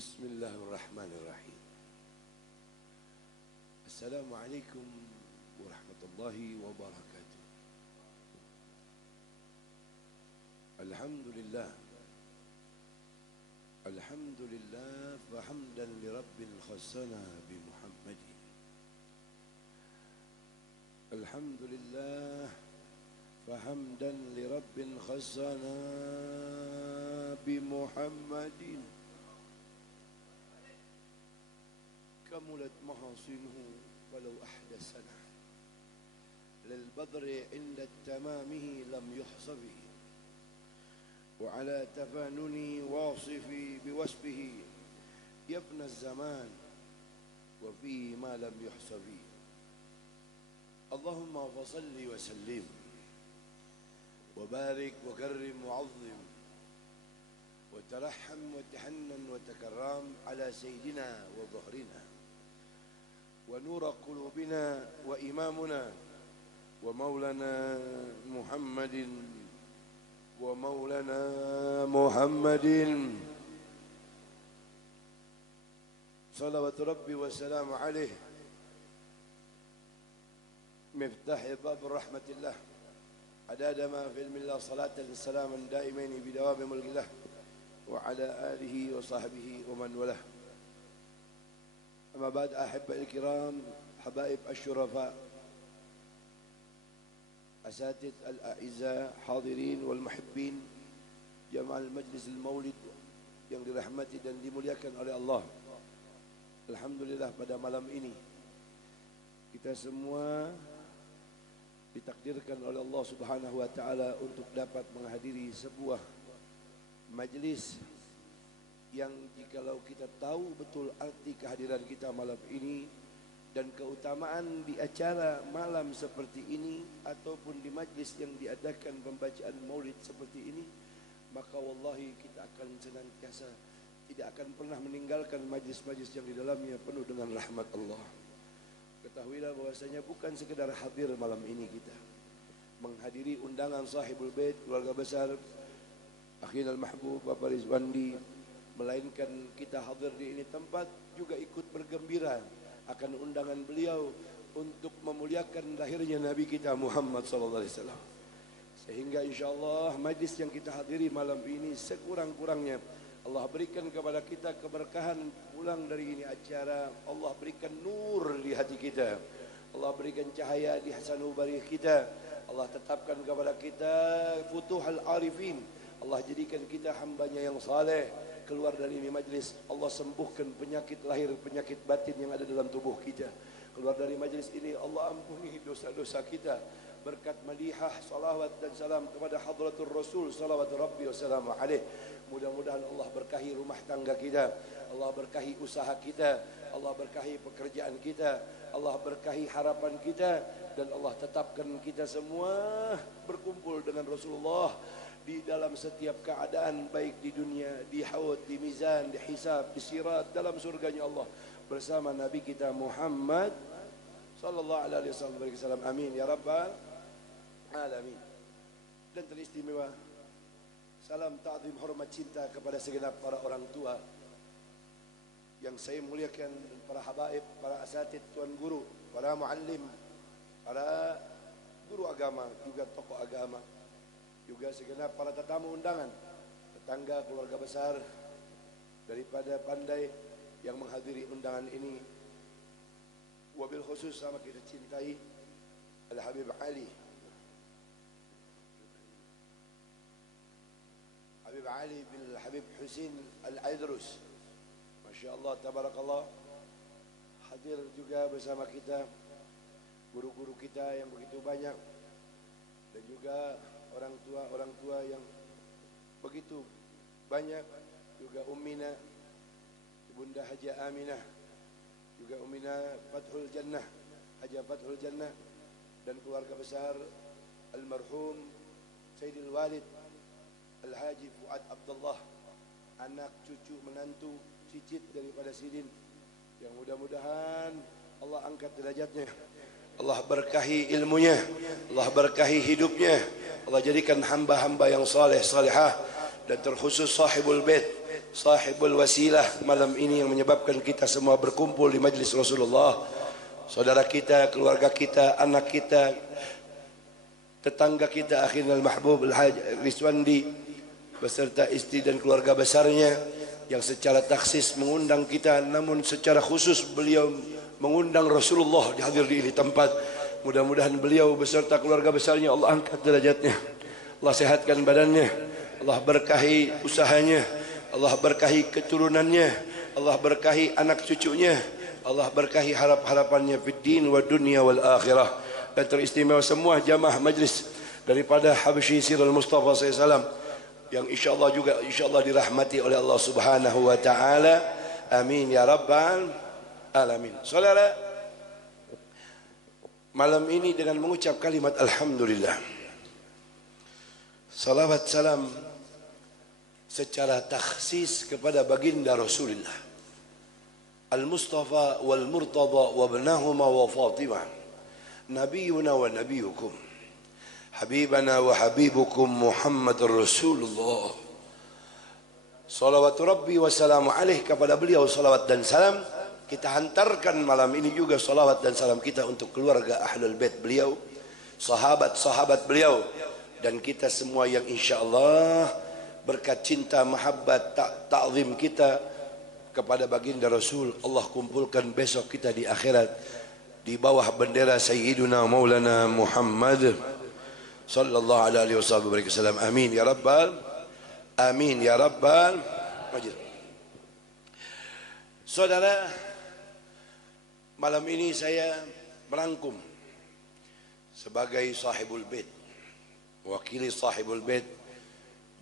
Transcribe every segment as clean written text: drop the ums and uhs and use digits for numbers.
Bismillahirrahmanirrahim. Assalamualaikum warahmatullahi wabarakatuh. Alhamdulillah. Alhamdulillah wa hamdan li rabbil khassana bi Muhammadin. Alhamdulillah wa hamdan li rabbil khassana bi Muhammadin. كملت محاصنه ولو أحدى سنة للبدر عند التمامه لم يحصبه وعلى تفانني واصفي بوصفه يبنى الزمان وفيه ما لم يحصب اللهم فصل وسلم وبارك وكرم وعظم وترحم وتحنن وتكرم على سيدنا وظهرنا ونور قلوبنا وإمامنا ومولانا محمد صلوات ربي وسلام عليه مفتاح باب رحمة الله عدد ما في علم الله صلاة والسلام دائمين بدوام ملك الله وعلى آله وصحبه ومن والاه. أما بعد أحبائي الكرام حبائب الشرفاء أساتذة الأعزاء حاضرين والمحبين جماعة المجلس المولد yang dirahmati dan dimuliakan oleh Allah. Alhamdulillah pada malam ini kita semua ditakdirkan oleh Allah Subhanahu wa taala untuk dapat menghadiri sebuah majlis yang jikalau kita tahu betul arti kehadiran kita malam ini, dan keutamaan di acara malam seperti ini ataupun di majlis yang diadakan pembacaan maulid seperti ini, maka wallahi kita akan senantiasa tidak akan pernah meninggalkan majlis-majlis yang di dalamnya penuh dengan rahmat Allah. Ketahuilah bahwasanya bukan sekedar hadir malam ini kita menghadiri undangan sahibul bait keluarga besar Akhina al-Mahbub Bapak Rizwandi, melainkan kita hadir di ini tempat juga ikut bergembira akan undangan beliau untuk memuliakan lahirnya Nabi kita Muhammad sallallahu alaihi wasallam. Sehingga insyaallah majlis yang kita hadiri malam ini sekurang-kurangnya Allah berikan kepada kita keberkahan pulang dari ini acara. Allah berikan nur di hati kita, Allah berikan cahaya di hasanul-barih kita, Allah tetapkan kepada kita futuhal arifin, Allah jadikan kita hambanya yang saleh. Keluar dari ini majlis, Allah sembuhkan penyakit lahir, penyakit batin yang ada dalam tubuh kita. Keluar dari majlis ini, Allah ampuni dosa-dosa kita. Berkat madihah, salawat dan salam kepada hadratul Rasul salawatu Rabbi wa salamu alaih. Mudah-mudahan Allah berkahi rumah tangga kita, Allah berkahi usaha kita, Allah berkahi pekerjaan kita, Allah berkahi harapan kita, dan Allah tetapkan kita semua berkumpul dengan Rasulullah di dalam setiap keadaan, baik di dunia, di haud, di mizan, di hisab, di sirat, dalam surganya Allah bersama Nabi kita Muhammad sallallahu alaihi wasallam. Amin ya rabbal alamin. Dan teristimewa salam ta'zim hormat cinta kepada segenap para orang tua yang saya muliakan, para habaib, para asatid, tuan guru, para muallim, para guru agama, juga tokoh agama, juga segenap para tetamu undangan, tetangga, keluarga besar daripada Pandai yang menghadiri undangan ini. Wabil khusus sama kita cintai Al-Habib Ali, Habib Ali bin Habib Husin Al-Aidrus, Masya Allah, tabarakallah, hadir juga bersama kita guru-guru kita yang begitu banyak, dan juga orang tua yang begitu banyak, juga Ummina Bunda Haja Aminah, juga Ummina Fathul Jannah, Haja Fathul Jannah, dan keluarga besar almarhum Sayyidil Walid Al-Haji Fuad Abdullah, anak cucu menantu cicit daripada Sidin, yang mudah-mudahan Allah angkat derajatnya, Allah berkahi ilmunya, Allah berkahi hidupnya, Allah jadikan hamba-hamba yang saleh salihah, dan terkhusus sahibul bait, sahibul wasilah malam ini yang menyebabkan kita semua berkumpul di majlis Rasulullah, saudara kita, keluarga kita, anak kita, tetangga kita Akhina al-Mahbub Al-Haj Rizwandi beserta istri dan keluarga besarnya yang secara taksis mengundang kita, namun secara khusus beliau mengundang Rasulullah dihadir di ini tempat. Mudah-mudahan beliau beserta keluarga besarnya Allah angkat derajatnya, Allah sehatkan badannya, Allah berkahi usahanya, Allah berkahi keturunannya, Allah berkahi anak cucunya, Allah berkahi harap-harapannya fid din wa dunya wal akhirah. Dan teristimewa semua jamaah majlis daripada Habsyi Sirul Mustafa SAW yang insyaallah juga insyaallah dirahmati oleh Allah Subhanahu wa taala. Amin ya rabbal alamin. Saudara, malam ini dengan mengucap kalimat alhamdulillah, salawat salam secara takhsis kepada baginda Rasulullah Al-Mustafa wal Murtada wa ibnahuma wa Fatimah, nabiyuna wa nabiyukum, habibana wa habibukum Muhammadur Rasulullah. Salawatu Rabbi wa salamu alaih, kepada beliau salawat dan salam. Kita hantarkan malam ini juga salawat dan salam kita untuk keluarga Ahlul Bait beliau, sahabat-sahabat beliau, dan kita semua yang insyaallah berkat cinta, mahabbat, ta'zim kita kepada baginda Rasul, Allah kumpulkan besok kita di akhirat di bawah bendera Sayyiduna Maulana Muhammad sallallahu alaihi wasallam. Amin ya rabbal amin ya rabbal majid. Saudara, malam ini saya merangkum sebagai sahibul bait, wakili sahibul bait,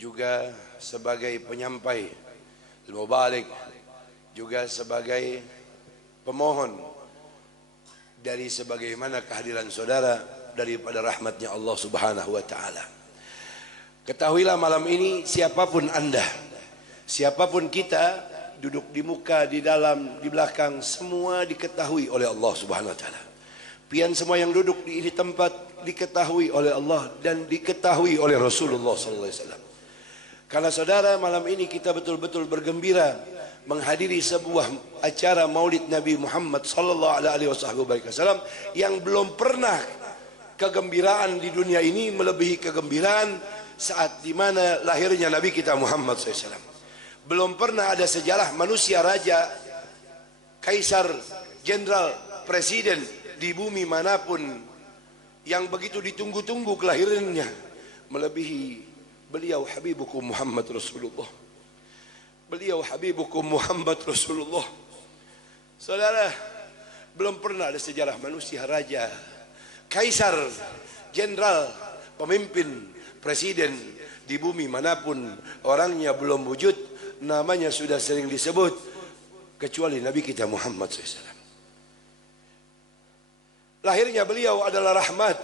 juga sebagai penyampai al-mubarik, juga sebagai pemohon dari sebagaimana kehadiran saudara daripada rahmatnya Allah Subhanahu wa taala. Ketahuilah malam ini siapapun Anda, siapapun kita, duduk di muka, di dalam, di belakang, semua diketahui oleh Allah Subhanahu wa taala. Pian semua yang duduk di ini tempat diketahui oleh Allah dan diketahui oleh Rasulullah sallallahu alaihi wasallam. Karena saudara, malam ini kita betul-betul bergembira menghadiri sebuah acara Maulid Nabi Muhammad sallallahu alaihi wasallam yang belum pernah kegembiraan di dunia ini melebihi kegembiraan saat di mana lahirnya Nabi kita Muhammad SAW. Belum pernah ada sejarah manusia raja, kaisar, jenderal, presiden di bumi manapun yang begitu ditunggu-tunggu kelahirannya melebihi beliau Habibukum Muhammad Rasulullah. Beliau Habibukum Muhammad Rasulullah. Saudara, belum pernah ada sejarah manusia raja, kaisar, jenderal, pemimpin, presiden di bumi manapun orangnya belum wujud, namanya sudah sering disebut, kecuali Nabi kita Muhammad SAW. Lahirnya beliau adalah rahmat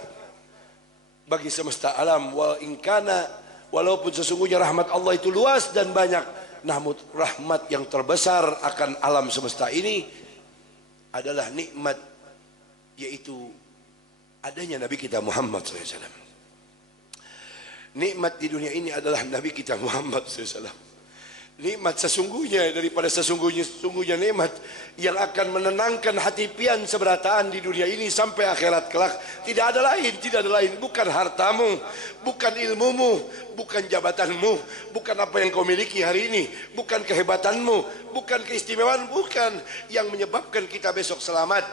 bagi semesta alam. Walaupun sesungguhnya rahmat Allah itu luas dan banyak, namun rahmat yang terbesar akan alam semesta ini adalah nikmat, yaitu adanya Nabi kita Muhammad SAW. Nikmat di dunia ini adalah Nabi kita Muhammad SAW. Nikmat sesungguhnya daripada sesungguhnya nikmat yang akan menenangkan hati pian seberataan di dunia ini sampai akhirat kelak. Tidak ada lain, bukan hartamu, bukan ilmumu, bukan jabatanmu, bukan apa yang kau miliki hari ini, bukan kehebatanmu, bukan keistimewaan, bukan yang menyebabkan kita besok selamat,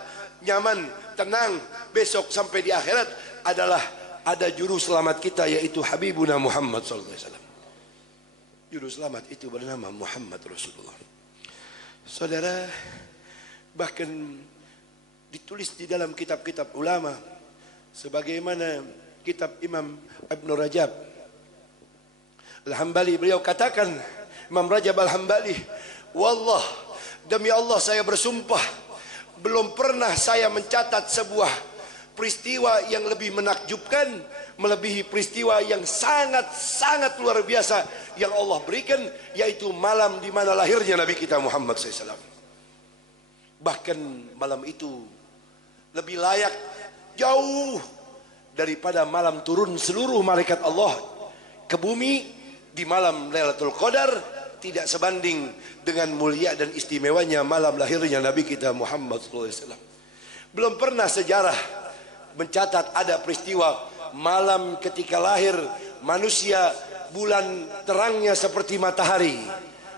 nyaman, tenang besok sampai di akhirat adalah ada juru selamat kita, yaitu Habibuna Muhammad SAW. Juru selamat itu bernama Muhammad Rasulullah. Saudara, bahkan ditulis di dalam kitab-kitab ulama, sebagaimana kitab Imam Ibn Rajab Al-Hambali, beliau katakan, Imam Rajab Al-Hambali, wallah, demi Allah saya bersumpah, belum pernah saya mencatat sebuah peristiwa yang lebih menakjubkan melebihi peristiwa yang sangat luar biasa yang Allah berikan, yaitu malam di mana lahirnya Nabi kita Muhammad SAW. Bahkan malam itu lebih layak jauh daripada malam turun seluruh malaikat Allah ke bumi di malam Lailatul Qadar, tidak sebanding dengan mulia dan istimewanya malam lahirnya Nabi kita Muhammad SAW. Belum pernah sejarah mencatat ada peristiwa malam ketika lahir manusia bulan terangnya seperti matahari.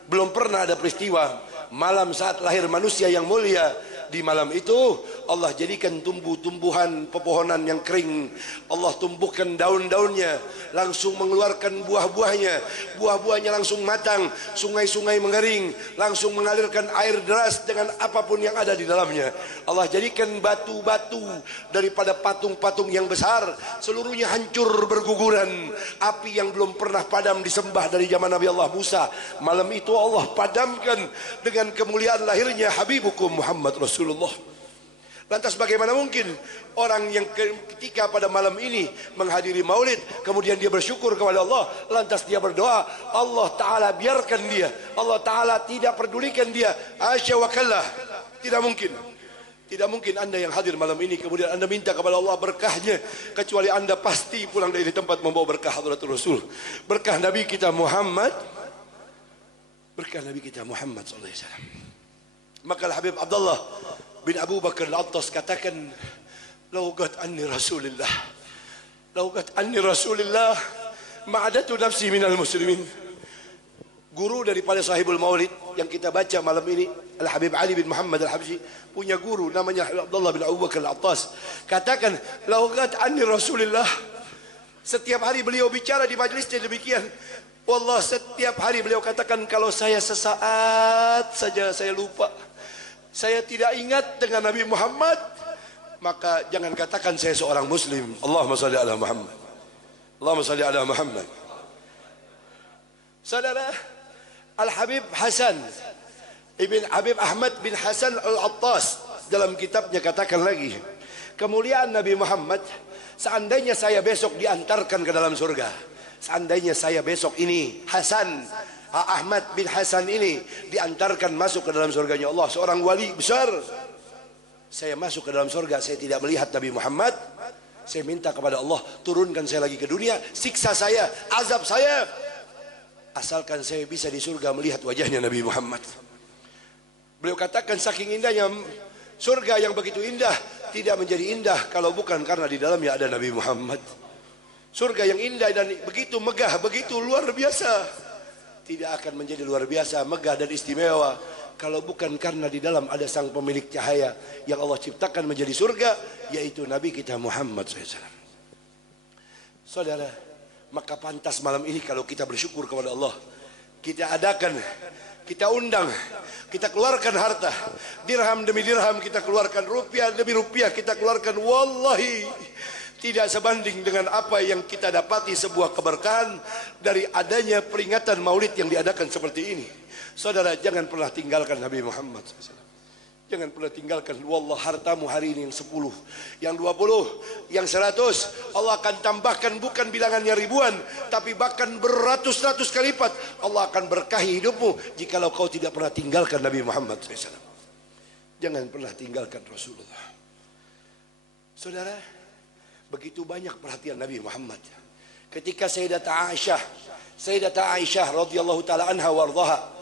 Belum pernah ada peristiwa malam saat lahir manusia yang mulia. Di malam itu Allah jadikan tumbuh-tumbuhan pepohonan yang kering, Allah tumbuhkan daun-daunnya, langsung mengeluarkan buah-buahnya, buah-buahnya langsung matang, sungai-sungai mengering, langsung mengalirkan air deras dengan apapun yang ada di dalamnya. Allah jadikan batu-batu daripada patung-patung yang besar, seluruhnya hancur berguguran. Api yang belum pernah padam disembah dari zaman Nabi Allah Musa, malam itu Allah padamkan dengan kemuliaan lahirnya Habibukum Muhammad Rasulullah. Lantas bagaimana mungkin orang yang ketika pada malam ini menghadiri maulid, kemudian dia bersyukur kepada Allah, lantas dia berdoa, Allah Ta'ala biarkan dia, Allah Ta'ala tidak pedulikan dia, asya wa kallah. Tidak mungkin. Tidak mungkin Anda yang hadir malam ini kemudian Anda minta kepada Allah berkahnya, kecuali Anda pasti pulang dari tempat membawa berkah Hadratul Rasul, berkah Nabi kita Muhammad, berkah Nabi kita Muhammad SAW. Maka Habib Abdullah bin Abu Bakar Al-Attas katakan, laugat anni Rasulillah, laugat anni Rasulillah ma'adatu nafsi minal muslimin. Guru daripada sahibul maulid yang kita baca malam ini, Al-Habib Ali bin Muhammad Al-Habsyi, punya guru namanya Abdullah bin Abu Bakar Al-Attas, katakan, laugat anni Rasulillah. Setiap hari beliau bicara di majlisnya demikian. Wallah, setiap hari beliau katakan, kalau saya sesaat saja saya lupa, saya tidak ingat dengan Nabi Muhammad, maka jangan katakan saya seorang muslim. Allahumma salli ala Muhammad, Allahumma salli ala Muhammad. Saudara, Al-Habib Hasan Ibn Habib Ahmad bin Hasan Al-Attas dalam kitabnya katakan lagi, kemuliaan Nabi Muhammad. Seandainya saya besok diantarkan ke dalam surga, seandainya saya besok ini Hasan Ahmad bin Hasan ini diantarkan masuk ke dalam surganya Allah, seorang wali besar, saya masuk ke dalam surga, saya tidak melihat Nabi Muhammad, saya minta kepada Allah, turunkan saya lagi ke dunia, siksa saya, azab saya, asalkan saya bisa di surga melihat wajahnya Nabi Muhammad. Beliau katakan saking indahnya surga yang begitu indah, tidak menjadi indah kalau bukan karena di dalamnya ada Nabi Muhammad. Surga yang indah dan begitu megah, begitu luar biasa, tidak akan menjadi luar biasa, megah dan istimewa kalau bukan karena di dalam ada sang pemilik cahaya yang Allah ciptakan menjadi surga, yaitu Nabi kita Muhammad SAW. Saudara, maka pantas malam ini kalau kita bersyukur kepada Allah, kita adakan, kita undang, kita keluarkan harta, dirham demi dirham kita keluarkan, rupiah demi rupiah kita keluarkan, wallahi tidak sebanding dengan apa yang kita dapati sebuah keberkahan dari adanya peringatan maulid yang diadakan seperti ini. Saudara, jangan pernah tinggalkan Nabi Muhammad SAW. Jangan pernah tinggalkan. Wallah, hartamu hari ini yang 10, yang 20, yang 100, Allah akan tambahkan, bukan bilangannya ribuan, tapi bahkan beratus-ratus kali lipat. Allah akan berkahi hidupmu jikalau kau tidak pernah tinggalkan Nabi Muhammad SAW. Jangan pernah tinggalkan Rasulullah. Saudara, begitu banyak perhatian Nabi Muhammad. Ketika Sayyidatah Aisyah radhiyallahu taala anha warḍaha,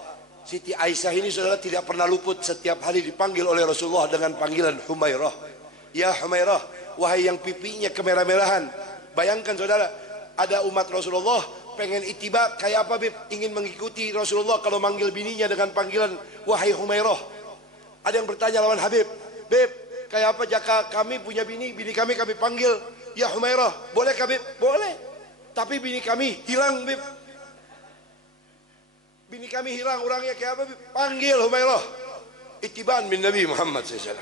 Siti Aisyah ini saudara tidak pernah luput, setiap hari dipanggil oleh Rasulullah dengan panggilan Humairah. Ya Humairah, wahai yang pipinya kemerah-merahan. Bayangkan saudara, ada umat Rasulullah pengen itiba kayak apa Bib? Ingin mengikuti Rasulullah kalau manggil bininya dengan panggilan wahai Humairah. Ada yang bertanya lawan Habib, Bib, kayak apa jika kami punya bini kami panggil ya Humairah, boleh Bib? Boleh. Tapi bini kami hilang Bib. Bini kami hilang, orangnya kayak apa Bib? Panggil Humairah. Ittiba'an min Nabi Muhammad SAW.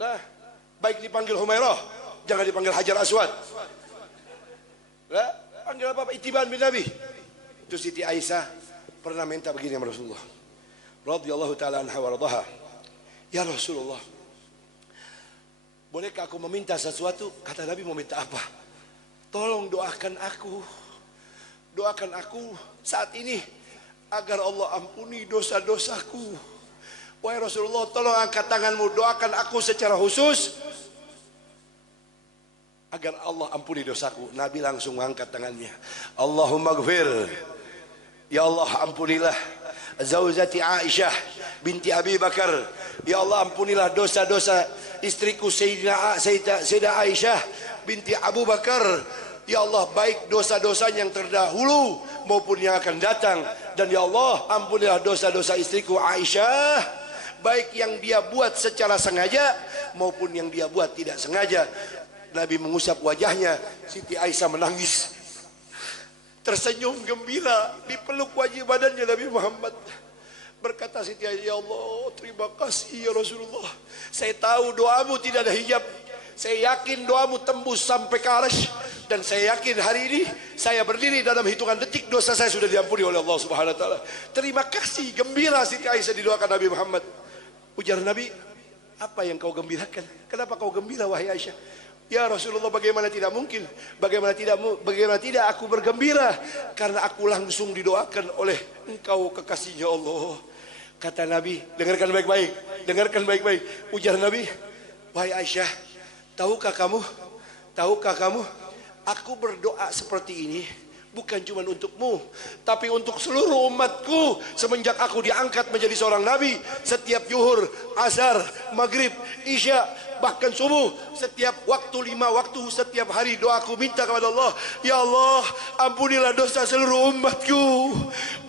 Nah, baik dipanggil Humairah, jangan dipanggil Hajar Aswad. Nah, panggil apa? Ittiba'an min Nabi. Itu Siti Aisyah pernah minta begini sama Rasulullah radhiyallahu taala anha warḍaha. Ya Rasulullah, bolehkah aku meminta sesuatu? Kata Nabi, mau minta apa? Tolong doakan aku saat ini agar Allah ampuni dosa-dosaku. Wahai Rasulullah, tolong angkat tanganmu, doakan aku secara khusus agar Allah ampuni dosaku. Nabi langsung angkat tangannya, Allahumma gfir, ya Allah ampunilah zaujati Aisyah binti Abi Bakar. Ya Allah ampunilah dosa-dosa istriku Sayyidah Aisyah binti Abu Bakar. Ya Allah, baik dosa-dosanya yang terdahulu maupun yang akan datang. Dan ya Allah, ampunilah dosa-dosa istriku Aisyah, baik yang dia buat secara sengaja maupun yang dia buat tidak sengaja. Nabi mengusap wajahnya, Siti Aisyah menangis, tersenyum gembira, dipeluk wajah badannya Nabi Muhammad. Berkata Siti Aisyah, ya Allah, terima kasih ya Rasulullah. Saya tahu doamu tidak ada hijab. Saya yakin doamu tembus sampai ke arsy. Dan saya yakin hari ini saya berdiri dalam hitungan detik dosa saya sudah diampuni oleh Allah Subhanahu wa taala. Terima kasih, gembira Siti Aisyah didoakan Nabi Muhammad. Ujar Nabi, apa yang kau gembirakan? Kenapa kau gembira wahai Aisyah? Ya Rasulullah, bagaimana tidak mungkin? Bagaimana tidak aku bergembira? Karena aku langsung didoakan oleh engkau kekasihnya Allah. Kata Nabi, dengarkan baik-baik, dengarkan baik-baik. Ujar Nabi, wahai Aisyah, tahukah kamu, aku berdoa seperti ini bukan cuma untukmu, tapi untuk seluruh umatku. Semenjak aku diangkat menjadi seorang nabi, setiap zuhur, asar, maghrib, isya, bahkan subuh, setiap waktu 5 waktu, setiap hari doaku minta kepada Allah, ya Allah ampunilah dosa seluruh umatku,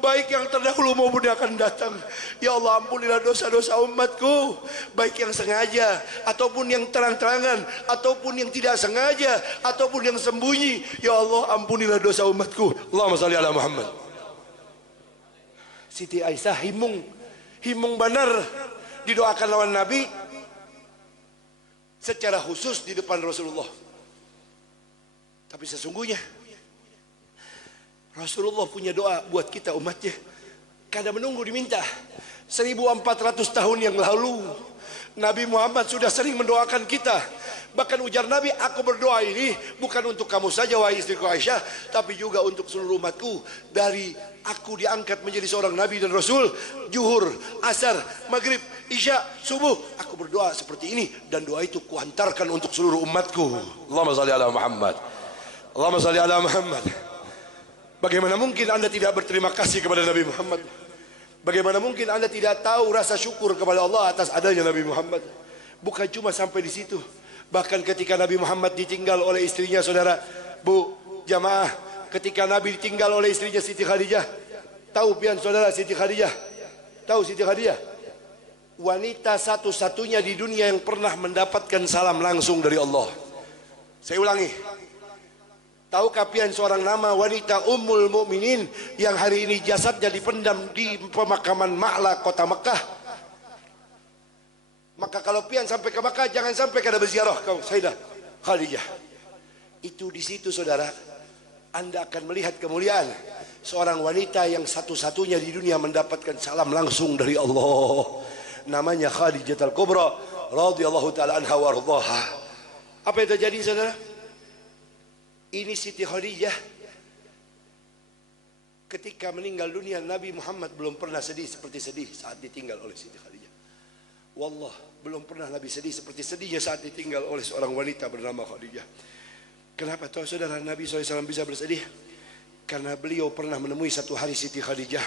baik yang terdahulu maupun yang akan datang. Ya Allah ampunilah dosa-dosa umatku, baik yang sengaja ataupun yang terang-terangan, ataupun yang tidak sengaja, ataupun yang sembunyi. Ya Allah ampunilah dosa umatku. Allahumma salli ala Muhammad. Siti Aisyah himung benar didoakan lawan Nabi secara khusus di depan Rasulullah. Tapi sesungguhnya Rasulullah punya doa buat kita umatnya. Kada menunggu diminta. 1400 tahun yang lalu Nabi Muhammad sudah sering mendoakan kita. Bahkan ujar Nabi, aku berdoa ini bukan untuk kamu saja wahai istriku Aisyah, tapi juga untuk seluruh umatku. Dari aku diangkat menjadi seorang Nabi dan Rasul, zuhur, asar, maghrib, isya, subuh, aku berdoa seperti ini. Dan doa itu kuantarkan untuk seluruh umatku. Allahumma salli ala Muhammad. Allahumma salli ala Muhammad. Bagaimana mungkin Anda tidak berterima kasih kepada Nabi Muhammad? Bagaimana mungkin Anda tidak tahu rasa syukur kepada Allah atas adanya Nabi Muhammad? Bukan cuma sampai di situ. Bahkan ketika Nabi Muhammad ditinggal oleh istrinya, saudara, bu, jamaah, ketika Nabi ditinggal oleh istrinya Siti Khadijah, tahu pian saudara Siti Khadijah? Tahu Siti Khadijah? Wanita satu-satunya di dunia yang pernah mendapatkan salam langsung dari Allah. Saya ulangi. Tahukah pian seorang nama wanita Ummul Mukminin yang hari ini jasadnya dipendam di pemakaman Ma'la kota Mekah? Maka kalau pian sampai ke Mekah, jangan sampai kada berziarah kau Sayyidah Khadijah. Itu di situ saudara, Anda akan melihat kemuliaan seorang wanita yang satu-satunya di dunia mendapatkan salam langsung dari Allah. Namanya Khadijah Al-Kubra radhiyallahu taala anha wa ardhaha. Apa yang terjadi saudara? Ini Siti Khadijah ketika meninggal dunia, Nabi Muhammad belum pernah sedih seperti sedih saat ditinggal oleh Siti Khadijah. Wallah, belum pernah Nabi sedih seperti sedihnya saat ditinggal oleh seorang wanita bernama Khadijah. Kenapa tahu saudara Nabi SAW bisa bersedih? Karena beliau pernah menemui satu hari Siti Khadijah.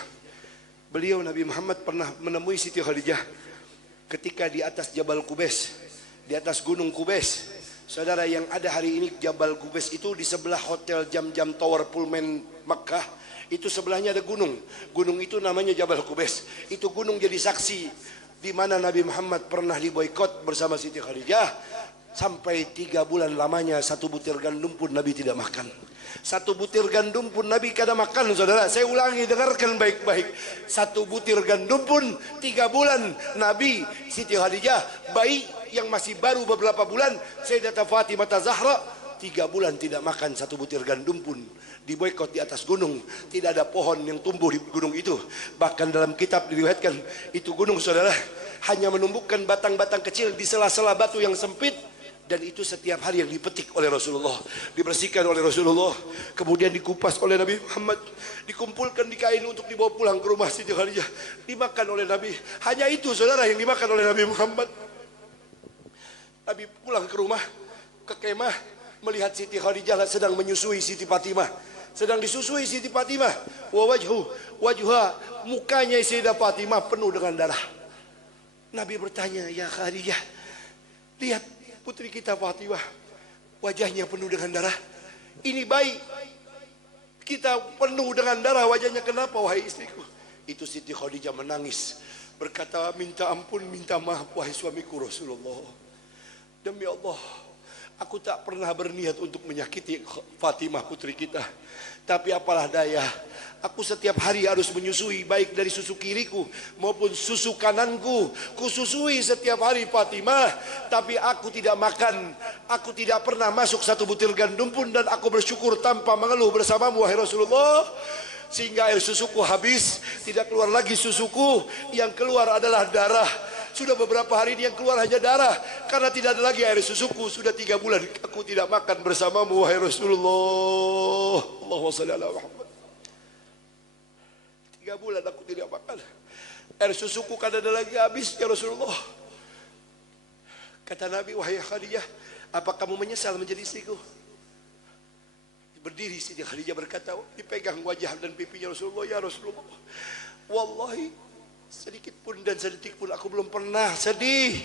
Beliau Nabi Muhammad pernah menemui Siti Khadijah ketika di atas Jabal Qubais, di atas Gunung Qubais. Saudara, yang ada hari ini Jabal Qubais itu di sebelah Hotel Jam-Jam Tower Pullman Makkah. Itu sebelahnya ada gunung. Gunung itu namanya Jabal Qubais. Itu gunung jadi saksi di mana Nabi Muhammad pernah diboikot bersama Siti Khadijah. Sampai 3 bulan lamanya satu butir gandum pun Nabi tidak makan. Satu butir gandum pun Nabi kada makan saudara. Saya ulangi, dengarkan baik-baik. Satu butir gandum pun 3 bulan Nabi, Siti Khadijah, bayi yang masih baru beberapa bulan, Sayyidatah Fatimah Zahra, 3 bulan tidak makan satu butir gandum pun. Diboikot di atas gunung. Tidak ada pohon yang tumbuh di gunung itu. Bahkan dalam kitab diriwayatkan, itu gunung saudara hanya menumbuhkan batang-batang kecil di sela-sela batu yang sempit. Dan itu setiap hari yang dipetik oleh Rasulullah, dibersihkan oleh Rasulullah, kemudian dikupas oleh Nabi Muhammad, dikumpulkan di kain untuk dibawa pulang ke rumah Siti Khadijah, dimakan oleh Nabi. Hanya itu saudara yang dimakan oleh Nabi Muhammad. Nabi pulang ke rumah, ke kemah, melihat Siti Khadijah sedang menyusui Siti Fatimah, sedang disusui Siti Fatimah. Wajha, mukanya Sayyidah Fatimah penuh dengan darah. Nabi bertanya, ya Khadijah, lihat putri kita Fatimah, wajahnya penuh dengan darah. Ini bayi kita penuh dengan darah wajahnya, kenapa wahai istriku? Itu Siti Khadijah menangis, berkata, minta ampun, minta maaf wahai suamiku Rasulullah. Demi Allah, aku tak pernah berniat untuk menyakiti Fatimah putri kita. Tapi apalah daya, aku setiap hari harus menyusui, baik dari susu kiriku maupun susu kananku. Kususui setiap hari Fatimah, tapi aku tidak makan. Aku tidak pernah masuk satu butir gandum pun, dan aku bersyukur tanpa mengeluh bersamamu wahai Rasulullah. Sehingga air susuku habis, tidak keluar lagi susuku, yang keluar adalah darah. Sudah beberapa hari ini yang keluar hanya darah, karena tidak ada lagi air susuku. Sudah 3 bulan aku tidak makan bersamamu wahai Rasulullah. Allahumma shalli ala Muhammad. 3 bulan aku tidak makan. Air susuku kan ada lagi habis ya Rasulullah. Kata Nabi, wahai Khadijah, apa kamu menyesal menjadi istriku? Berdiri Siti Khadijah berkata, dipegang wajah dan pipinya Rasulullah, ya Rasulullah, wallahi sedikit pun dan sedetik pun aku belum pernah sedih,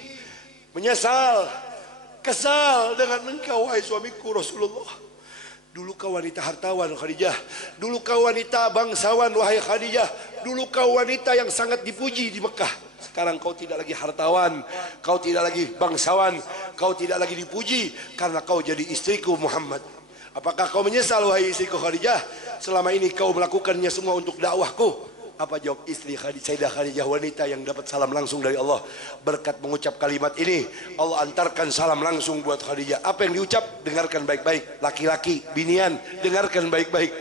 menyesal, kesal dengan engkau wahai suamiku Rasulullah. Dulu kau wanita hartawan Khadijah, dulu kau wanita bangsawan wahai Khadijah, dulu kau wanita yang sangat dipuji di Mekah. Sekarang kau tidak lagi hartawan, kau tidak lagi bangsawan, kau tidak lagi dipuji karena kau jadi istriku Muhammad. Apakah kau menyesal wahai istriku Khadijah? Selama ini kau melakukannya semua untuk dakwahku. Apa jawab istri Sayyidah Khadijah, wanita yang dapat salam langsung dari Allah? Berkat mengucap kalimat ini, Allah antarkan salam langsung buat Khadijah. Apa yang diucap? Dengarkan baik-baik. Laki-laki, binian, dengarkan baik-baik.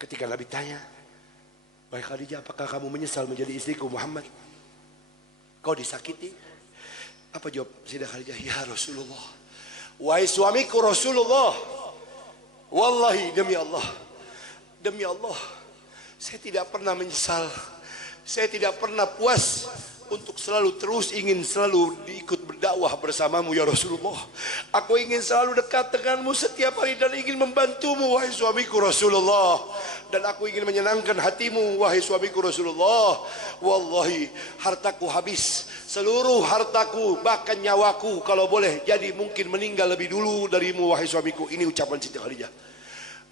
Ketika Nabi tanya, wahai Khadijah, apakah kamu menyesal menjadi istriku Muhammad? Kau disakiti, Apa jawab Sayyidah Khadijah? Ya Rasulullah, wahai suamiku Rasulullah, wallahi demi Allah, saya tidak pernah menyesal, saya tidak pernah puas untuk selalu terus ingin selalu diikut berdakwah bersamamu ya Rasulullah. Aku ingin selalu dekat denganmu setiap hari dan ingin membantumu wahai suamiku Rasulullah. Dan aku ingin menyenangkan hatimu wahai suamiku Rasulullah. Wallahi hartaku habis, seluruh hartaku bahkan nyawaku kalau boleh jadi mungkin meninggal lebih dulu darimu wahai suamiku. Ini ucapan Siti Khadijah.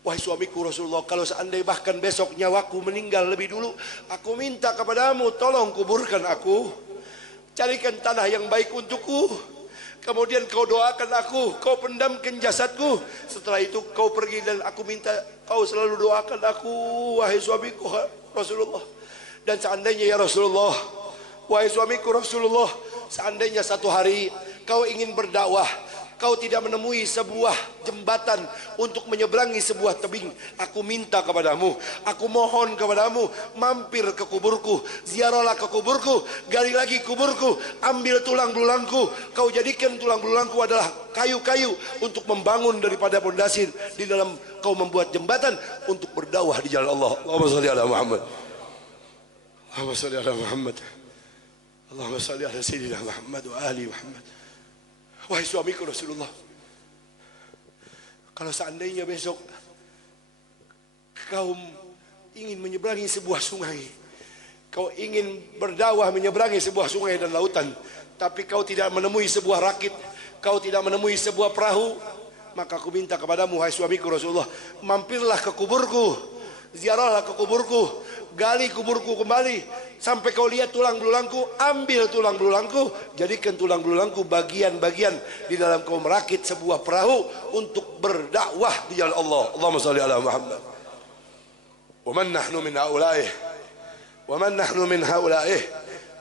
Wahai suamiku Rasulullah, kalau seandainya bahkan besok nyawaku meninggal lebih dulu, aku minta kepadamu tolong kuburkan aku, carikan tanah yang baik untukku, kemudian kau doakan aku, kau pendamkan jasadku, setelah itu kau pergi dan aku minta kau selalu doakan aku wahai suamiku Rasulullah. Dan seandainya ya Rasulullah, wahai suamiku Rasulullah, seandainya satu hari kau ingin berdakwah, kau tidak menemui sebuah jembatan untuk menyeberangi sebuah tebing, aku minta kepadamu, aku mohon kepadamu, mampir ke kuburku, ziarahlah ke kuburku, gali lagi kuburku, ambil tulang belulangku, kau jadikan tulang belulangku adalah kayu-kayu untuk membangun daripada pondasi di dalam kau membuat jembatan untuk berdakwah di jalan Allah. Allahumma shalli ala Muhammad, Allahumma shalli ala Muhammad, Allahumma shalli ala Sayyidina Muhammad wa ali Muhammad. Wahai suamiku Rasulullah, kalau seandainya besok kau ingin menyeberangi sebuah sungai, kau ingin berdakwah menyeberangi sebuah sungai dan lautan, tapi kau tidak menemui sebuah rakit, kau tidak menemui sebuah perahu, maka aku minta kepadamu wahai suamiku Rasulullah, mampirlah ke kuburku, ziarahlah ke kuburku, gali kuburku kembali sampai kau lihat tulang belulangku, ambil tulang belulangku, jadikan tulang belulangku bagian-bagian di dalam kau merakit sebuah perahu untuk berdakwah di jalan Allah. Allahumma shalli ala Muhammad. Wa man nahnu min haulaih, wa man nahnu min haulaih.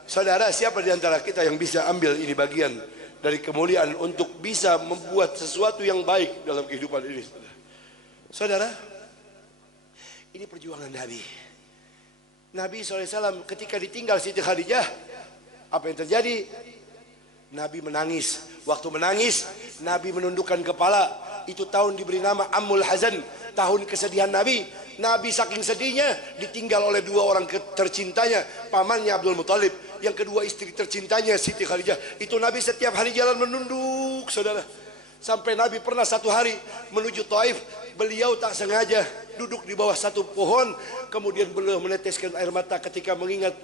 Saudara, siapa di antara kita yang bisa ambil ini bagian dari kemuliaan untuk bisa membuat sesuatu yang baik dalam kehidupan ini? Saudara, ini perjuangan Nabi. Nabi SAW ketika ditinggal Siti Khadijah, apa yang terjadi? Nabi menangis. Waktu menangis, Nabi menundukkan kepala. Itu tahun diberi nama Ammul Hazan, tahun kesedihan Nabi. Nabi saking sedihnya ditinggal oleh dua orang tercintanya, pamannya Abdul Muthalib, yang kedua istri tercintanya Siti Khadijah. Itu Nabi setiap hari jalan menunduk, saudara. Sampai Nabi pernah satu hari menuju Taif, beliau tak sengaja duduk di bawah satu pohon, kemudian beliau meneteskan air mata ketika mengingat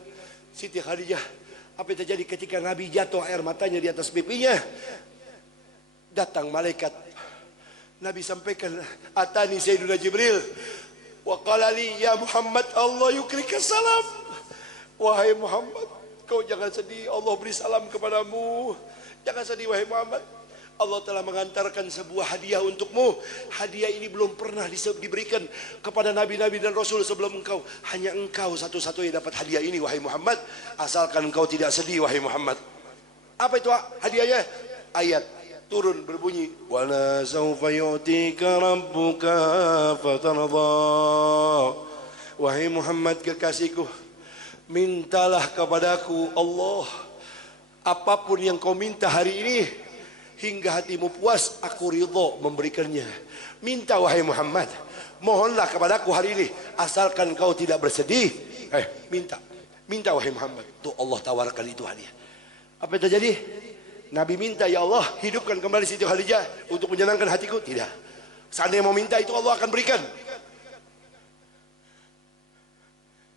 Siti Khadijah. Apa yang terjadi ketika Nabi jatuh air matanya di atas pipinya? Datang malaikat. Nabi sampaikan, atani Sayyiduna Jibril wa qala li ya Muhammad Allah yukrika salam. Wahai Muhammad, kau jangan sedih, Allah beri salam kepadamu. Jangan sedih wahai Muhammad, Allah telah mengantarkan sebuah hadiah untukmu. Hadiah ini belum pernah diberikan kepada nabi-nabi dan rasul sebelum engkau. Hanya engkau satu-satunya dapat hadiah ini wahai Muhammad, asalkan engkau tidak sedih wahai Muhammad. Apa itu hadiahnya? Ayat turun berbunyi, wala sawfa yu'tika rabbuka fatarda. Wahai Muhammad kekasihku, mintalah kepadaku Allah apapun yang kau minta hari ini, hingga hatimu puas, aku ridho memberikannya. Minta wahai Muhammad, mohonlah kepadaku hari ini, asalkan kau tidak bersedih. Minta wahai Muhammad. Tuh Allah tawarkan itu hadiah. Apa yang terjadi? Nabi minta, ya Allah hidupkan kembali Siti Khadijah untuk menyenangkan hatiku. Tidak. Seandainya mau minta itu Allah akan berikan.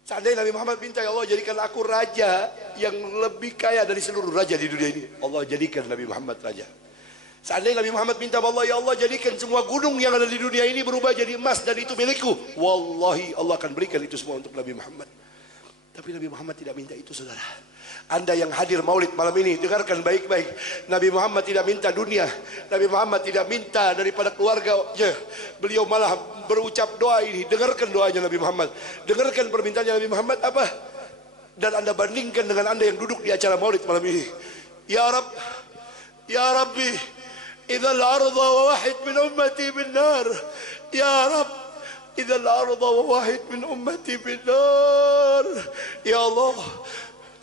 Seandainya Nabi Muhammad minta, ya Allah jadikan aku raja yang lebih kaya dari seluruh raja di dunia ini, Allah jadikan Nabi Muhammad raja. Seandainya Nabi Muhammad minta, Allah ya Allah jadikan semua gunung yang ada di dunia ini berubah jadi emas dan itu milikku, wallahi Allah akan berikan itu semua untuk Nabi Muhammad. Tapi Nabi Muhammad tidak minta itu, saudara. Anda yang hadir maulid malam ini, dengarkan baik-baik. Nabi Muhammad tidak minta dunia, Nabi Muhammad tidak minta daripada keluarganya. Beliau malah berucap doa ini. Dengarkan doanya Nabi Muhammad, dengarkan permintaannya Nabi Muhammad apa. Dan Anda bandingkan dengan Anda yang duduk di acara maulid malam ini. Ya Rabb, ya Rabbi, idza al-ardha wa wahid min ummati bin nar. Ya Rabb, idza al-ardha wa wahid min ummati bin nar. Ya Allah,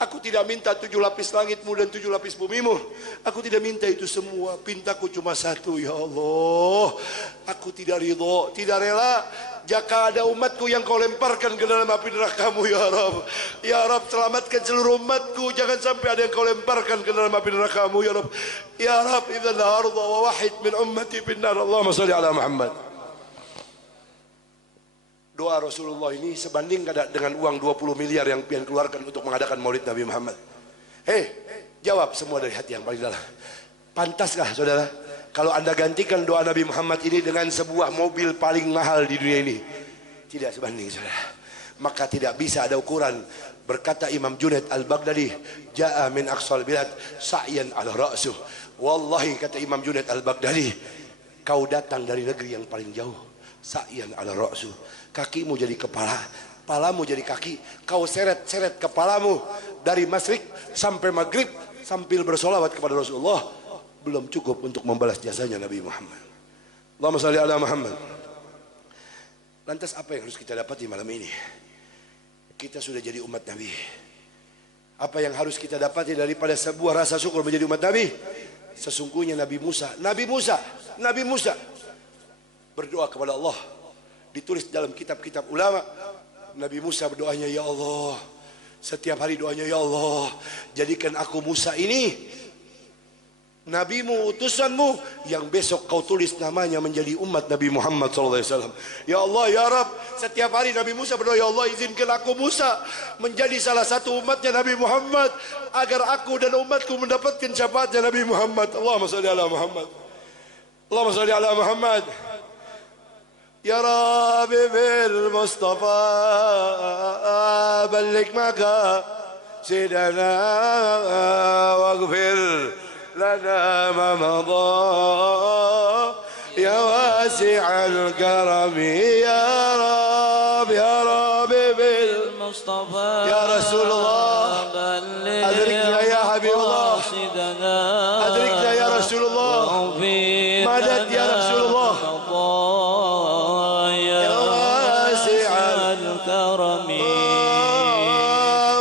Aku tidak minta 7 lapis langitmu dan 7 lapis bumimu. Aku tidak minta itu semua. Pintaku cuma satu, ya Allah. Aku tidak ridho, tidak rela jika ada umatku yang kau lemparkan ke dalam api nerakamu, ya Rabb. Ya Rabb, selamatkan seluruh umatku. Jangan sampai ada yang kau lemparkan ke dalam api nerakamu, ya Rabb. Ya Rabb, idzan arda wa wahid min ummati finnar. Allahumma shalli ala Muhammad. Doa Rasulullah ini sebanding dengan uang 20 miliar yang pian keluarkan untuk mengadakan maulid Nabi Muhammad. Jawab semua dari hati yang paling dalam. Pantaskah saudara kalau anda gantikan doa Nabi Muhammad ini dengan sebuah mobil paling mahal di dunia ini? Tidak sebanding saudara. Maka tidak bisa ada ukuran. Berkata Imam Junaid Al-Baghdadi, ja'a min aqsal bilad sa'yan ala ra'suh. Wallahi, kata Imam Junaid Al-Baghdadi, kau datang dari negeri yang paling jauh. Sa'yan ala ra'suh. Kakimu jadi kepala, kepalamu jadi kaki. Kau seret-seret kepalamu dari masyrik sampai maghrib sambil bersolawat kepada Rasulullah. Belum cukup untuk membalas jasanya Nabi Muhammad. Allahumma shalli ala Muhammad. Lantas apa yang harus kita dapati malam ini? Kita sudah jadi umat Nabi. Apa yang harus kita dapati daripada sebuah rasa syukur menjadi umat Nabi? Sesungguhnya Nabi Musa berdoa kepada Allah. Ditulis dalam kitab-kitab ulama. Nabi Musa berdoanya, ya Allah, setiap hari doanya, ya Allah, jadikan aku Musa ini nabimu, utusanmu, yang besok kau tulis namanya menjadi umat Nabi Muhammad SAW. Ya Allah, ya Rabb, setiap hari Nabi Musa berdoa, ya Allah, izinkan aku Musa menjadi salah satu umatnya Nabi Muhammad, agar aku dan umatku mendapatkan syafaatnya Nabi Muhammad. Allahumma shalli ala Muhammad. Allahumma shalli ala Muhammad. يا ربي بالمصطفى بلغ مقاصدنا واغفر لنا ما مضى يا واسع الكرم يا رب بالمصطفى يا رسول الله أدركنا يا حبيب الله أدركنا يا رسول الله مدد يا رسول الله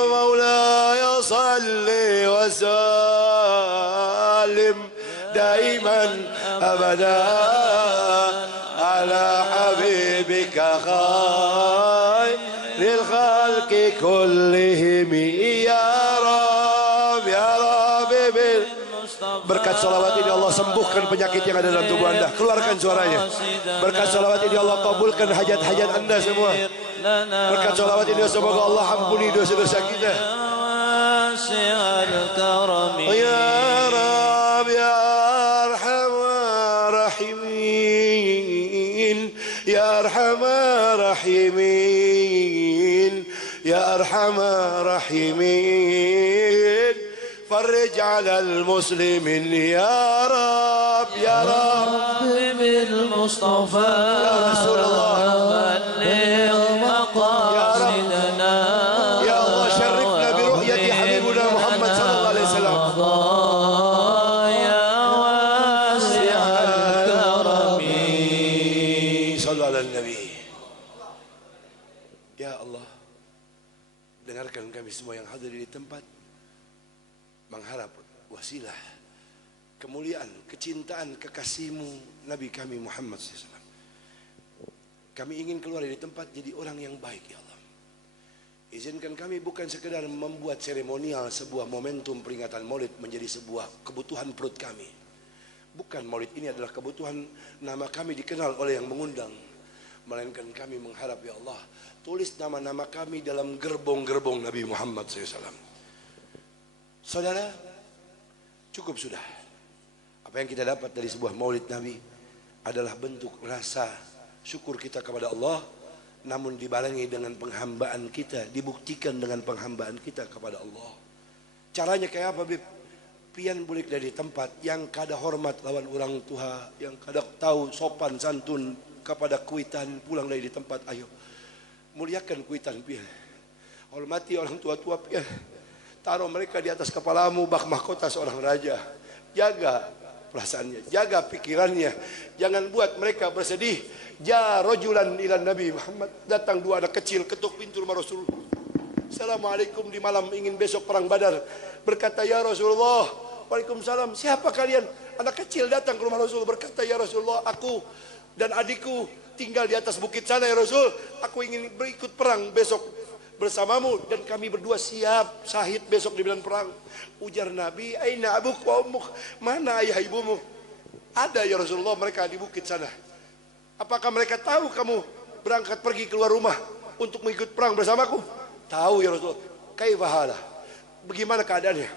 مولاي صل وسلم دائما أبدا على حبيبك خير للخلق كلهم يا رب berkat salawat ini Allah sembuhkan penyakit yang ada dalam tubuh anda. Keluarkan suaranya. Berkat salawat ini Allah kabulkan hajat-hajat anda semua. Berkat salawat ini semoga Allah ampuni dosa-dosa kita. Ya Rab ya Arhamar Rahimin, ya Arhamar Rahimin, ya Arhamar Rahimin. فرج على المسلمين يا رب بالمصطفى يا رسول الله بلغ مقاصدنا يا الله شرفنا برؤية حبيبنا محمد صلى الله عليه وسلم يا واسع الكرم صلوا على النبي. Ya Allah, dengarkan kami semua yang hadir di tempat, mengharap wasilah kemuliaan, kecintaan, kekasihmu Nabi kami Muhammad SAW. Kami ingin keluar dari tempat jadi orang yang baik, ya Allah. Izinkan kami bukan sekedar membuat seremonial sebuah momentum peringatan maulid menjadi sebuah kebutuhan perut kami. Bukan, maulid ini adalah kebutuhan nama kami dikenal oleh yang mengundang. Melainkan kami mengharap, ya Allah, tulis nama-nama kami dalam gerbong-gerbong Nabi Muhammad SAW. Saudara, cukup sudah. Apa yang kita dapat dari sebuah maulid Nabi adalah bentuk rasa syukur kita kepada Allah, namun dibarengi dengan penghambaan kita, dibuktikan dengan penghambaan kita kepada Allah. Caranya kayak apa, Bib? Pian bulik dari tempat yang kada hormat lawan orang tua, yang kada tahu sopan santun kepada kuitan, pulang dari tempat, ayo muliakan kuitan pian. Hormati orang tua-tua pian. Taruh mereka di atas kepalamu bak mahkota seorang raja. Jaga perasaannya, jaga pikirannya. Jangan buat mereka bersedih. Ja rojulan ilan Nabi Muhammad. Datang dua anak kecil ketuk pintu rumah Rasul. Assalamualaikum di malam ingin besok perang Badar. Berkata, ya Rasulullah. Waalaikumsalam. Siapa kalian? Anak kecil datang ke rumah Rasul, berkata, ya Rasulullah, aku dan adikku tinggal di atas bukit sana ya Rasul. Aku ingin berikut perang besok bersamamu, dan kami berdua siap syahid besok di medan perang. Ujar Nabi, aina abuk wa ummuk, mana ayah ibumu? Ada ya Rasulullah, mereka di bukit sana. Apakah mereka tahu kamu berangkat pergi keluar rumah untuk mengikut perang bersamaku? Tahu ya Rasulullah. Kaifahala, bagaimana keadaannya?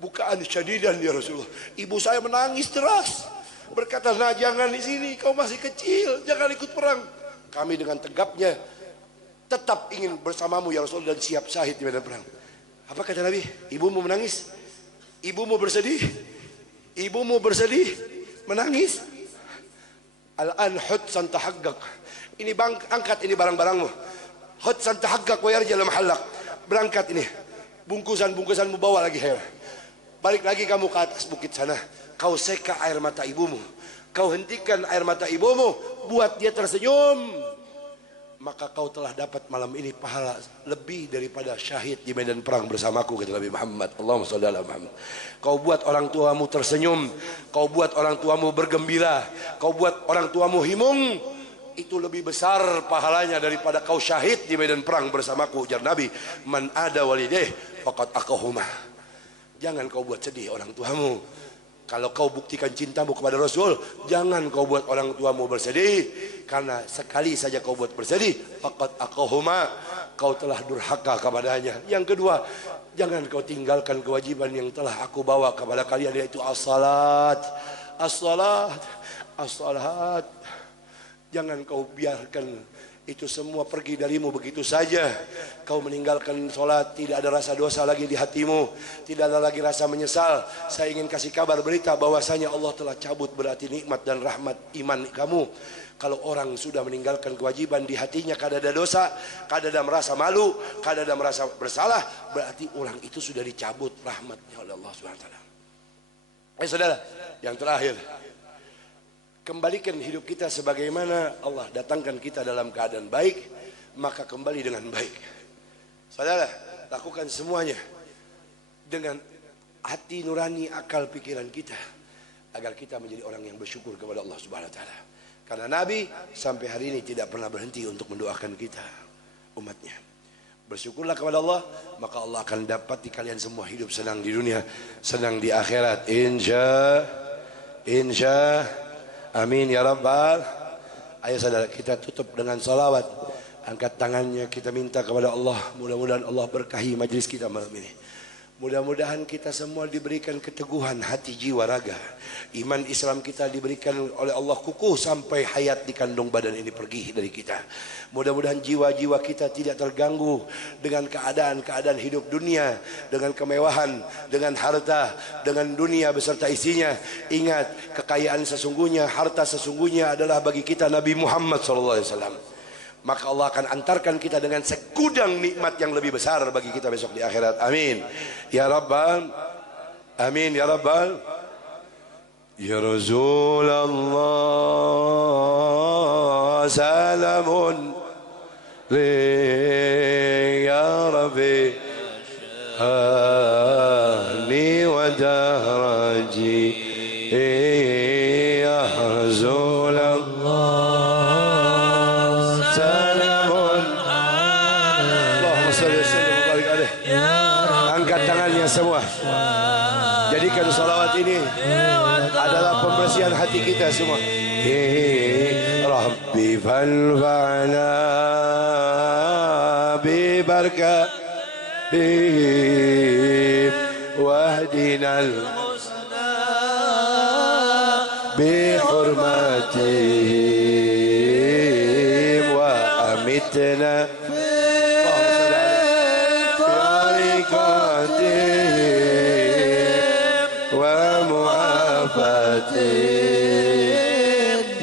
Bukaan syadidan ya Rasulullah. Ibu saya menangis deras, berkata, nah jangan di sini, kau masih kecil, jangan ikut perang. Kami dengan tegapnya tetap ingin bersamamu ya Rasul dan siap syahid di medan perang. Apa kata Nabi? Ibumu menangis? Ibumu bersedih? Ibumu bersedih? Menangis? Al-an hudsan tahaggaq. Ini bang, angkat ini barang-barangmu. Hudsan tahaggaq wa yarjal mahallak. Berangkat ini. Bungkusan-bungkusanmu bawa lagi. Balik lagi kamu ke atas bukit sana. Kau seka air mata ibumu. Kau hentikan air mata ibumu. Buat dia tersenyum. Maka kau telah dapat malam ini pahala lebih daripada syahid di medan perang bersamaku, kata Nabi Muhammad. Allahumma shalli ala Muhammad. Kau buat orang tuamu tersenyum. Kau buat orang tuamu bergembira. Kau buat orang tuamu himung. Itu lebih besar pahalanya daripada kau syahid di medan perang bersamaku. Ujar Nabi, man ada walideh faqad aqahuma. Jangan kau buat sedih orang tuamu. Kalau kau buktikan cintamu kepada Rasul, jangan kau buat orang tuamu bersedih. Karena sekali saja kau buat bersedih, faqad aqahuma, kau telah durhaka kepadanya. Yang kedua, jangan kau tinggalkan kewajiban yang telah aku bawa kepada kalian, yaitu as-salat. As-salat, as-salat. Jangan kau biarkan itu semua pergi darimu begitu saja. Kau meninggalkan sholat, tidak ada rasa dosa lagi di hatimu, tidak ada lagi rasa menyesal. Saya ingin kasih kabar berita bahwasanya Allah telah cabut berarti nikmat dan rahmat iman kamu. Kalau orang sudah meninggalkan kewajiban di hatinya, kada ada dosa, kada ada merasa malu, kada ada merasa bersalah, berarti orang itu sudah dicabut rahmatnya oleh Allah SWT. Saudara, yang terakhir, kembalikan hidup kita sebagaimana Allah datangkan kita dalam keadaan baik, maka kembali dengan baik. Saudara, lakukan semuanya dengan hati nurani, akal pikiran kita, agar kita menjadi orang yang bersyukur kepada Allah Subhanahu wa taala. Karena Nabi sampai hari ini tidak pernah berhenti untuk mendoakan kita, umatnya. Bersyukurlah kepada Allah, maka Allah akan dapat di kalian semua hidup senang di dunia, senang di akhirat. Insya amin ya rabbal. Ayo saudara, kita tutup dengan salawat. Angkat tangannya, kita minta kepada Allah. Mudah-mudahan Allah berkahi majlis kita malam ini. Mudah-mudahan kita semua diberikan keteguhan hati, jiwa, raga. Iman Islam kita diberikan oleh Allah kukuh sampai hayat di kandung badan ini pergi dari kita. Mudah-mudahan jiwa-jiwa kita tidak terganggu dengan keadaan-keadaan hidup dunia, dengan kemewahan, dengan harta, dengan dunia beserta isinya. Ingat, kekayaan sesungguhnya, harta sesungguhnya adalah bagi kita Nabi Muhammad SAW. Maka Allah akan antarkan kita dengan segudang nikmat yang lebih besar bagi kita besok di akhirat. Amin ya rabbal, amin ya rabbal. Ya Rasulullah salamun ya Rabbi ahli wa daraji ya Rasulullah. Angkat tangannya semua. Jadikan salawat ini adalah pembersihan hati kita semua. Rabbi falfa'na bi barakatihim wahdinal bi hurmatihim wa amitna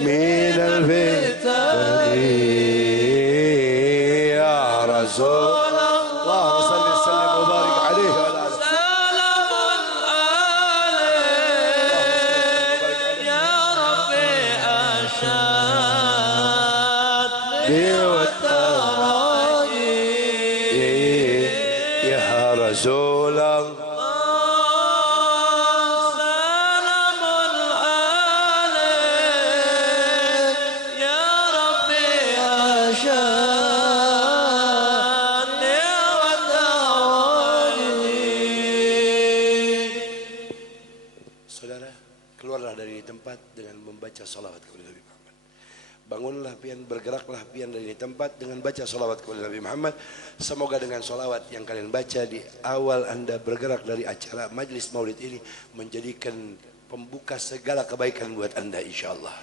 من الفتن يا رسول الله صل وسلم وبارك عليه وعلى آله. سلام عليك يا ربي أشهد والتراجي رسول الله سلام عليك يا ربي أشاني ودعوني. Saudara, keluarlah dari tempat dengan membaca salawat kepada Nabi Muhammad. Bangunlah pian, bergeraklah pian dari tempat dengan baca salawat kepada Nabi Muhammad. Semoga dengan salawat yang kalian baca di awal Anda bergerak dari acara majlis maulid ini menjadikan pembuka segala kebaikan buat Anda insyaallah.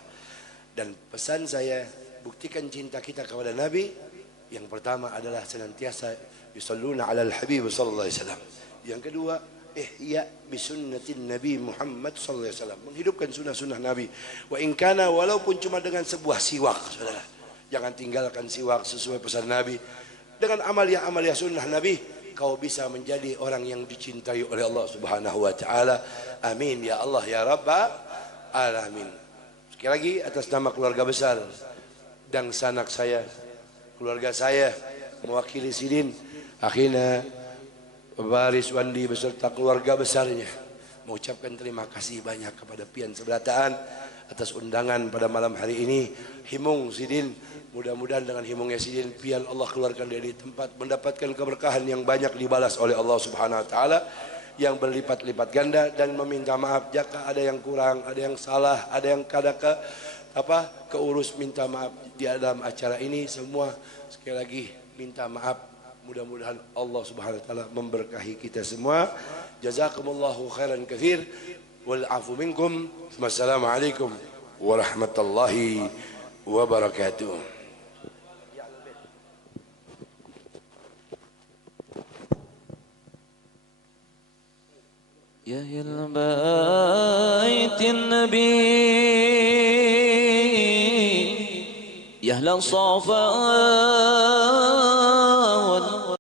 Dan pesan saya, buktikan cinta kita kepada Nabi. Yang pertama adalah senantiasa yusalluna alal habib sallallahu alaihi wasallam. Yang kedua, ihya bisunnatin Nabi Muhammad sallallahu alaihi wasallam, menghidupkan sunnah-sunnah Nabi. Wa in kana, walaupun cuma dengan sebuah siwak, saudara. Jangan tinggalkan siwak sesuai pesan Nabi. Dengan amalia-amalia sunnah Nabi, kau bisa menjadi orang yang dicintai oleh Allah Subhanahu wa taala. Amin ya Allah ya Rabbal alamin. Sekali lagi atas nama keluarga besar dan sanak saya, keluarga saya mewakili Sidin, akhina Baris Wandi beserta keluarga besarnya mengucapkan terima kasih banyak kepada pian seberataan atas undangan pada malam hari ini. Himung Sidin, mudah-mudahan dengan himungnya Sidin pian Allah keluarkan dari tempat mendapatkan keberkahan yang banyak dibalas oleh Allah Subhanahu wa taala yang berlipat-lipat ganda, dan meminta maaf jika ada yang kurang, ada yang salah, ada yang keurus, minta maaf di dalam acara ini semua. Sekali lagi minta maaf. Mudah-mudahan Allah Subhanahu wa taala memberkahi kita semua. Jazakumullahu khairan katsir wal afu minkum. Wassalamualaikum warahmatullahi wabarakatuh. يا أهل بيت النبي يا أهل الصفا